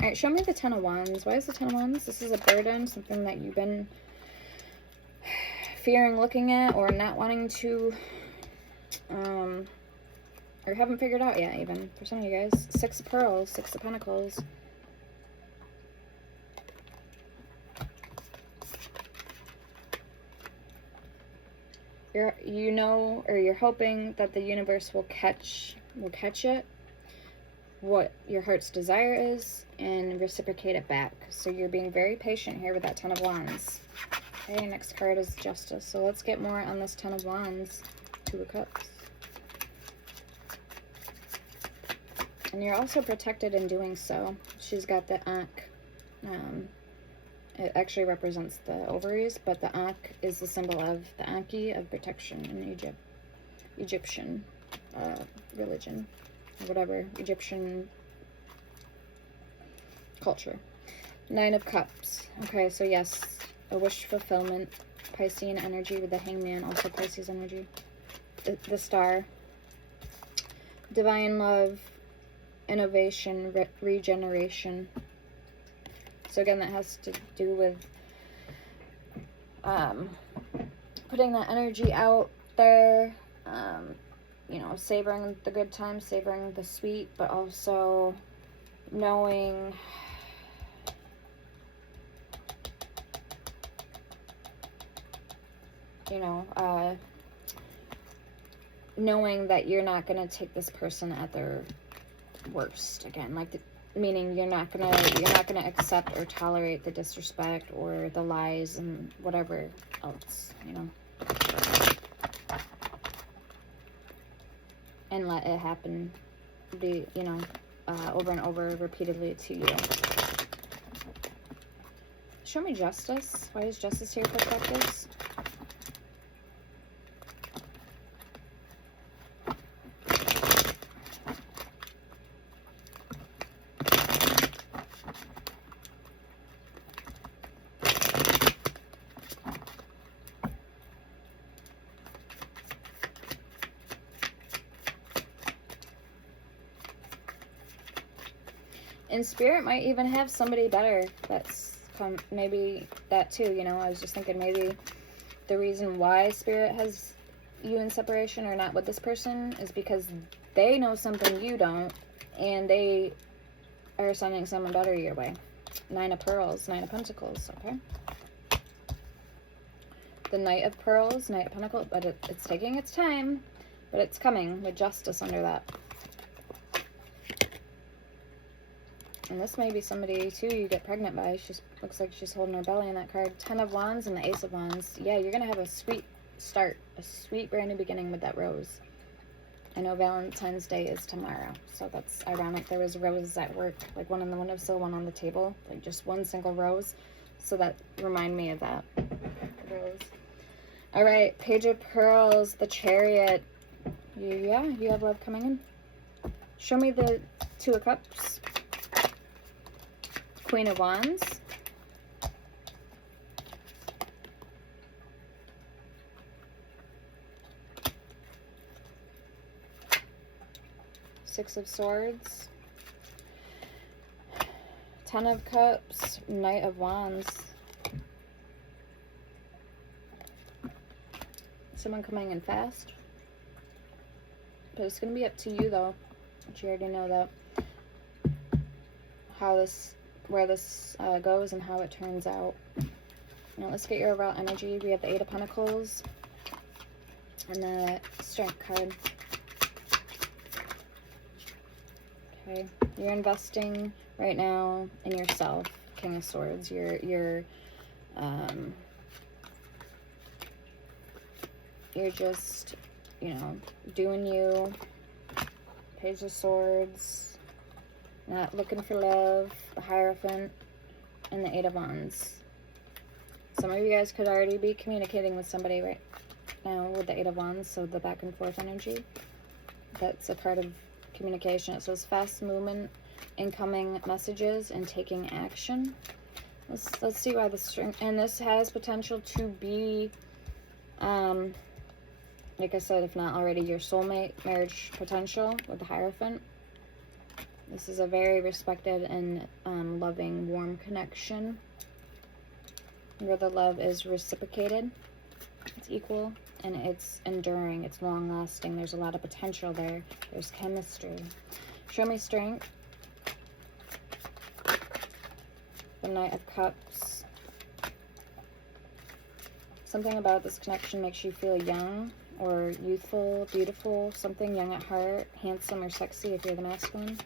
All right, show me the 10 of Wands. Why is the 10 of Wands? This is a burden, something that you've been fearing looking at or not wanting to, or haven't figured out yet even, for some of you guys. 6 of Pearls, 6 of Pentacles. You're hoping that the universe will catch it, what your heart's desire is, and reciprocate it back. So you're being very patient here with that 10 of Wands. Okay, next card is Justice. So let's get more on this 10 of Wands. 2 of Cups. And you're also protected in doing so. She's got the Ankh. It actually represents the ovaries, but the Ankh is the symbol of the Anki of protection in Egyptian religion, or whatever, Egyptian culture. 9 of Cups. Okay, so yes, a wish fulfillment. Piscean energy with the Hangman, also Pisces energy. The Star. Divine love, innovation, regeneration. So again, that has to do with putting that energy out there, you know, savoring the good times, savoring the sweet, but also knowing knowing that you're not going to take this person at their worst again, like meaning you're not gonna accept or tolerate the disrespect or the lies and whatever else, you know, and let it happen, over and over repeatedly to you. Show me Justice. Why is Justice here for collectives? And Spirit might even have somebody better that's come, maybe that too, you know. I was just thinking maybe the reason why Spirit has you in separation or not with this person is because they know something you don't, and they are sending someone better your way. 9 of Pearls, 9 of Pentacles, okay? The Knight of Pearls, Knight of Pentacles, but it's taking its time, but it's coming with Justice under that. And this may be somebody, too, you get pregnant by. She looks like she's holding her belly in that card. 10 of Wands and the Ace of Wands. Yeah, you're going to have a sweet start, a sweet brand new beginning with that rose. I know Valentine's Day is tomorrow, so that's ironic. There was roses at work, like one on the windowsill, one on the table, like just one single rose. So that reminded me of that rose. All right, Page of Pearls, the Chariot. Yeah, you have love coming in. Show me the 2 of Cups. Queen of Wands. Six of Swords. 10 of Cups. Knight of Wands. Someone coming in fast. But it's going to be up to you, though. But you already know that. Where this goes and how it turns out. Now let's get your overall energy. We have the 8 of Pentacles and the Strength card. Okay, you're investing right now in yourself. King of Swords. You're just, you know, doing you. Page of Swords. Not looking for love, the Hierophant, and the 8 of Wands. Some of you guys could already be communicating with somebody right now with the 8 of Wands, so the back and forth energy. That's a part of communication. It says fast movement, incoming messages, and taking action. Let's see why the string, and this has potential to be, like I said, if not already your soulmate, marriage potential with the Hierophant. This is a very respected and loving, warm connection where the love is reciprocated, it's equal, and it's enduring, it's long-lasting. There's a lot of potential there. There's chemistry. Show me Strength. The Knight of Cups. Something about this connection makes you feel young or youthful, beautiful, something young at heart, handsome or sexy if you're the masculine.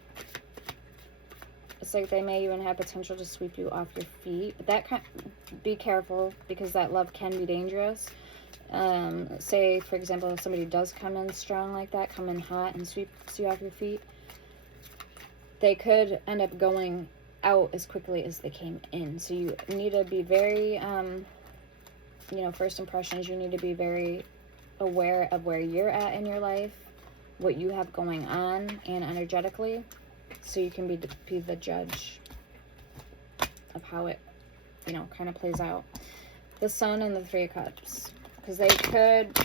It's like they may even have potential to sweep you off your feet. But be careful, because that love can be dangerous. Say, for example, if somebody does come in strong like that, come in hot and sweeps you off your feet, they could end up going out as quickly as they came in. So you need to be very, you know, first impressions, you need to be very aware of where you're at in your life, what you have going on, and energetically, so you can be the judge of how it, you know, kind of plays out. The Sun and the 3 of Cups, because they could,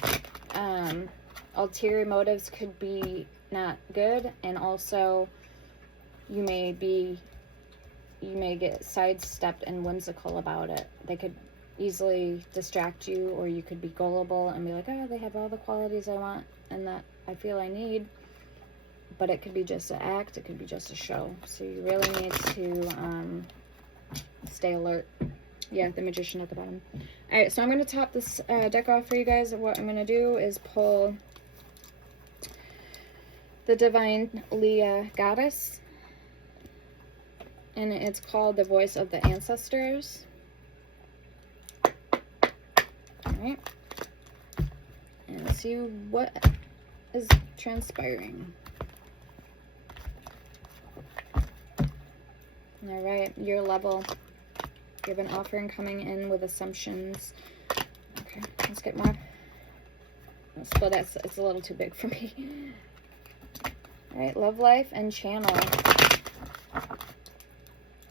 ulterior motives could be not good, and also you may get sidestepped and whimsical about it. They could easily distract you, or you could be gullible and be like, oh, they have all the qualities I want and that I feel I need. But it could be just an act, it could be just a show. So you really need to stay alert. Yeah, the Magician at the bottom. Alright, so I'm going to top this deck off for you guys. What I'm going to do is pull the Divine Leah Goddess. And it's called The Voice of the Ancestors. Alright. And see what is transpiring. Alright, your level. You have an offering coming in with assumptions. Okay, let's get more. Well, it's a little too big for me. Alright, love life and channel.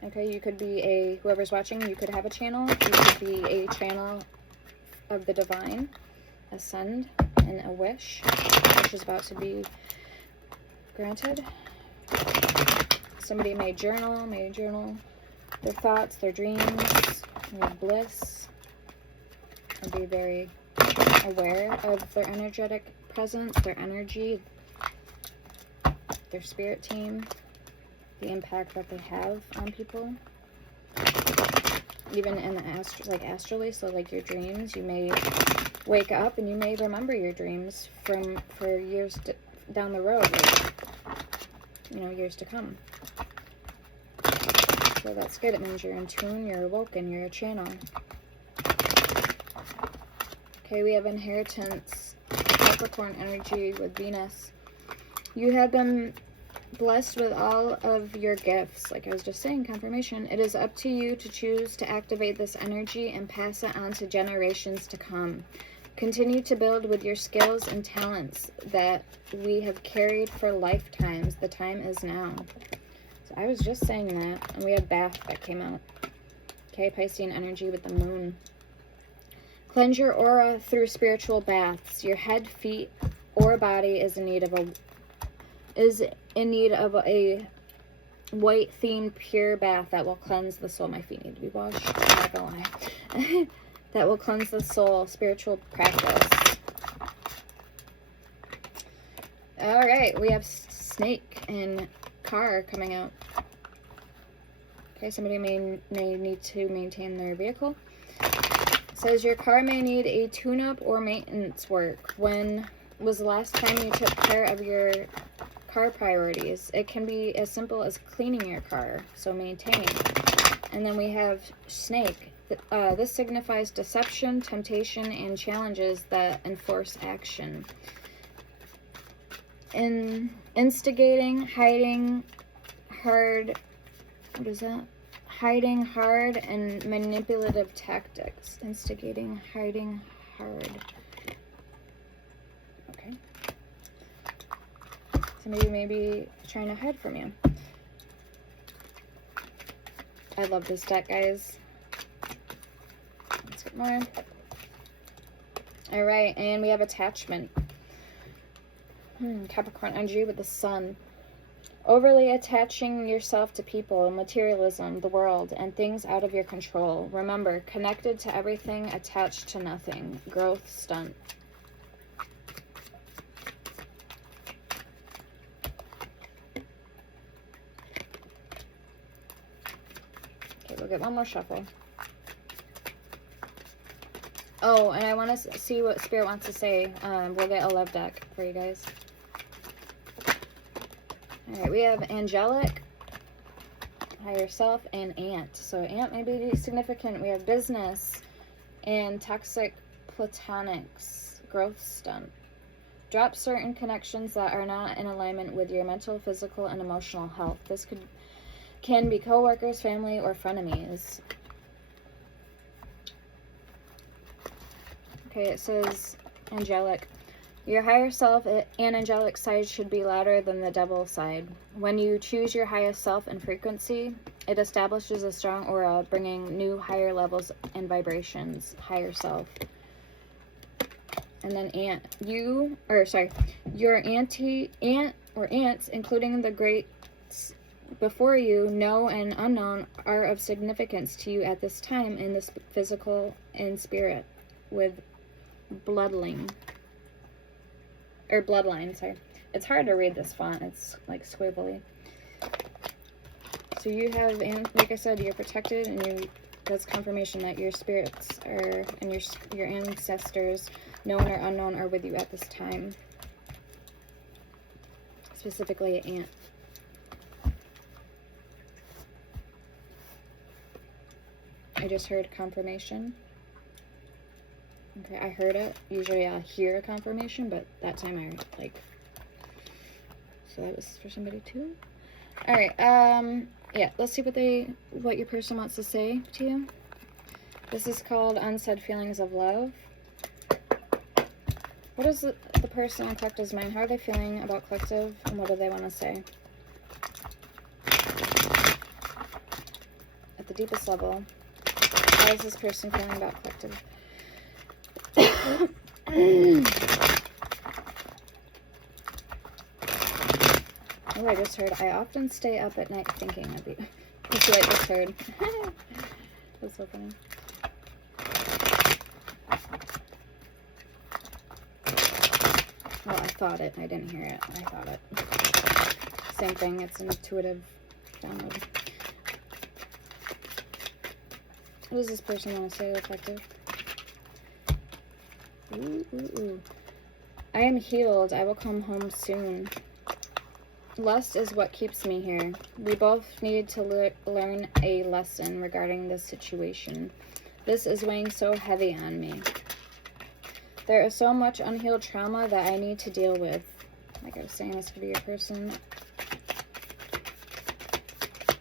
Okay, you could be whoever's watching, you could have a channel. You could be a channel of the divine. Ascend and a wish. Wish is about to be granted. Somebody may journal their thoughts, their dreams, their bliss. or be very aware of their energetic presence, their energy, their spirit team, the impact that they have on people. Even in the astrally, so like your dreams, you may wake up and you may remember your dreams for years down the road, like, you know, years to come. So that's good. It means you're in tune, you're awoken, you're a channel. Okay, we have inheritance, Capricorn energy with Venus. You have been blessed with all of your gifts. Like I was just saying, confirmation. It is up to you to choose to activate this energy and pass it on to generations to come. Continue to build with your skills and talents that we have carried for lifetimes. The time is now. So I was just saying that. And we have Bath that came out. Okay, Piscean energy with the moon. Cleanse your aura through spiritual baths. Your head, feet, or body is in need of a white themed pure bath that will cleanse the soul. My feet need to be washed. I'm not gonna lie. That will cleanse the soul. Spiritual practice. All right, we have snake and car coming out. Okay, somebody may need to maintain their vehicle. It says your car may need a tune-up or maintenance work. When was the last time you took care of your car priorities? It can be as simple as cleaning your car, so maintain. And then we have snake. This signifies deception, temptation, and challenges that enforce action. Instigating, hiding, hard. What is that? Hiding hard and manipulative tactics. Instigating, hiding hard. Okay. Somebody may be trying to hide from you. I love this deck, guys. Let's get more. Alright, and we have attachment. Capricorn energy with the sun. Overly attaching yourself to people, materialism, the world, and things out of your control. Remember, connected to everything, attached to nothing. Growth stunt. Okay, we'll get one more shuffle. Oh, and I want to see what Spirit wants to say. We'll get a love deck for you guys. Alright, we have angelic, higher self, and ant. So ant may be significant. We have business and toxic platonics, growth stunt. Drop certain connections that are not in alignment with your mental, physical, and emotional health. This can be coworkers, family, or frenemies. Okay, it says angelic. Your higher self and angelic side should be louder than the devil side. When you choose your highest self and frequency, it establishes a strong aura, bringing new higher levels and vibrations. Higher self. And then your ant or ants, including the greats before you, know and unknown, are of significance to you at this time in this physical and spirit with bloodline, sorry. It's hard to read this font. It's like squiggly. So you have, and like I said, you're protected, and that's confirmation that your spirits are, and your ancestors, known or unknown, are with you at this time. Specifically, an ant. I just heard confirmation. Okay, I heard it. Usually I'll hear a confirmation, but that time I so that was for somebody too. Alright, yeah, let's see what your person wants to say to you. This is called Unsaid Feelings of Love. What is the person on Collective's mind? How are they feeling about Collective, and what do they want to say? At the deepest level, how is this person feeling about Collective? Oh, I just heard, I often stay up at night thinking of you. That's what I just heard. That's so funny. thought it. I didn't hear it. I thought it. Same thing. It's an intuitive download. What does this person want to say, reflective? Ooh, ooh, ooh. I am healed. I will come home soon. Lust is what keeps me here. We both need to learn a lesson regarding this situation. This is weighing so heavy on me. There is so much unhealed trauma that I need to deal with. Like I was saying, this could be your person.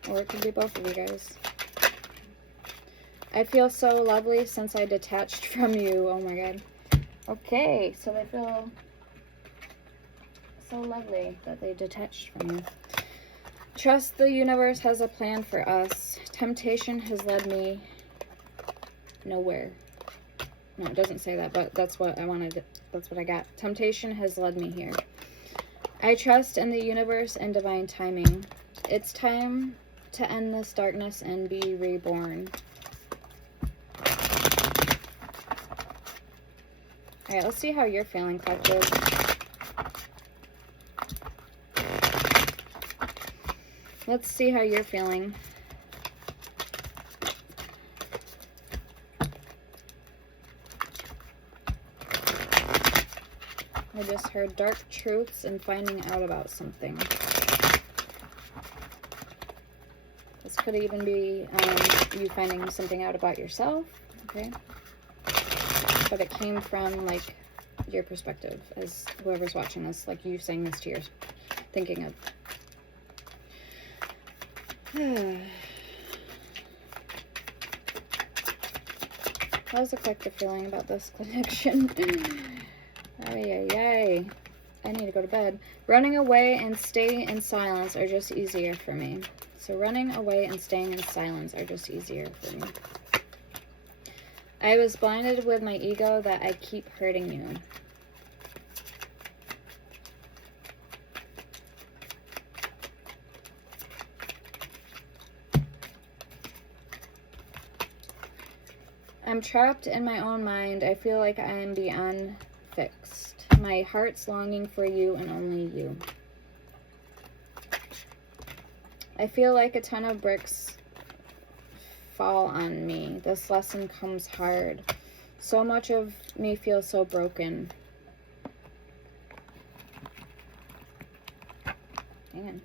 Or it could be both of you guys. I feel so lovely since I detached from you. Oh my god. Okay, so they feel so lovely that they detached from you. Trust the universe has a plan for us. Temptation has led me nowhere. No, it doesn't say that, but that's what I wanted. That's what I got. Temptation has led me here. I trust in the universe and divine timing. It's time to end this darkness and be reborn. Alright, let's see how you're feeling, collective. Let's see how you're feeling. I just heard dark truths and finding out about something. This could even be you finding something out about yourself, okay? But it came from, like, your perspective as whoever's watching this, like you saying this to your thinking of. How's the collective feeling about this connection? Ay, ay, ay. I need to go to bed. Running away and staying in silence are just easier for me. So running away and staying in silence are just easier for me. I was blinded with my ego that I keep hurting you. I'm trapped in my own mind. I feel like I am beyond fixed. My heart's longing for you and only you. I feel like a ton of bricks fall on me. This lesson comes hard. So much of me feels so broken. Man.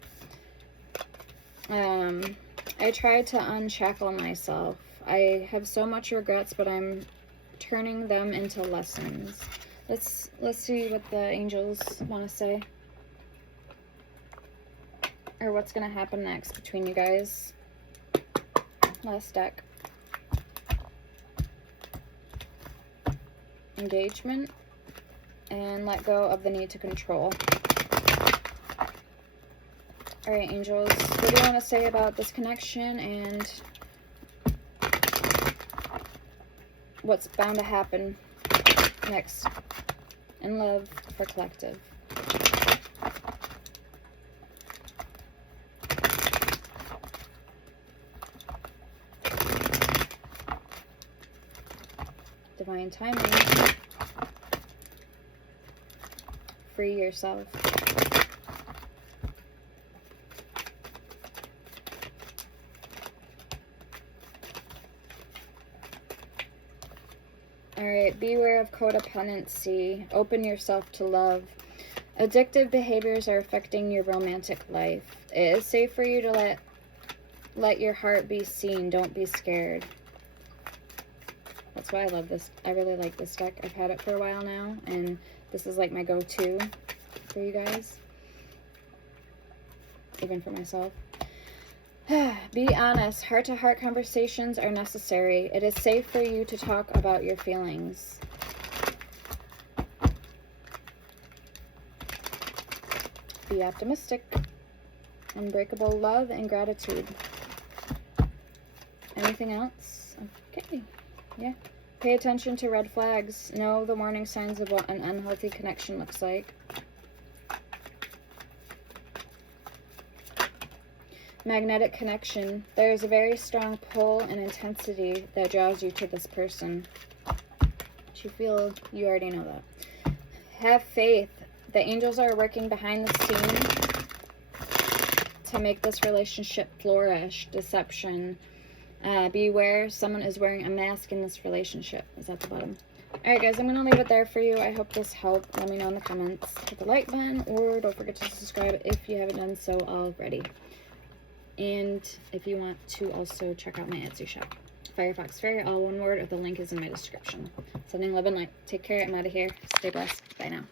I tried to unshackle myself. I have so much regrets, but I'm turning them into lessons. Let's see what the angels want to say. Or what's going to happen next between you guys. Last deck. Engagement. And let go of the need to control. Alright, angels. What do you want to say about this connection and what's bound to happen next in love for collective? Divine timing. Free yourself. Alright, beware of codependency. Open yourself to love. Addictive behaviors are affecting your romantic life. It is safe for you to let your heart be seen. Don't be scared. That's why I love this. I really like this deck. I've had it for a while now, and this is like my go-to for you guys. Even for myself. Be honest. Heart-to-heart conversations are necessary. It is safe for you to talk about your feelings. Be optimistic. Unbreakable love and gratitude. Anything else? Okay. Yeah. Pay attention to red flags. Know the warning signs of what an unhealthy connection looks like. Magnetic connection. There is a very strong pull and intensity that draws you to this person. But you feel, you already know that. Have faith The angels are working behind the scene to make this relationship flourish. Deception. Beware, someone is wearing a mask in this relationship. Is at the bottom. Alright guys, I'm going to leave it there for you. I hope this helped. Let me know in the comments. Hit the like button, or don't forget to subscribe if you haven't done so already. And if you want to also check out my Etsy shop. Firefox Fairy, all one word, or the link is in my description. Sending love and light. Take care. I'm out of here. Stay blessed. Bye now.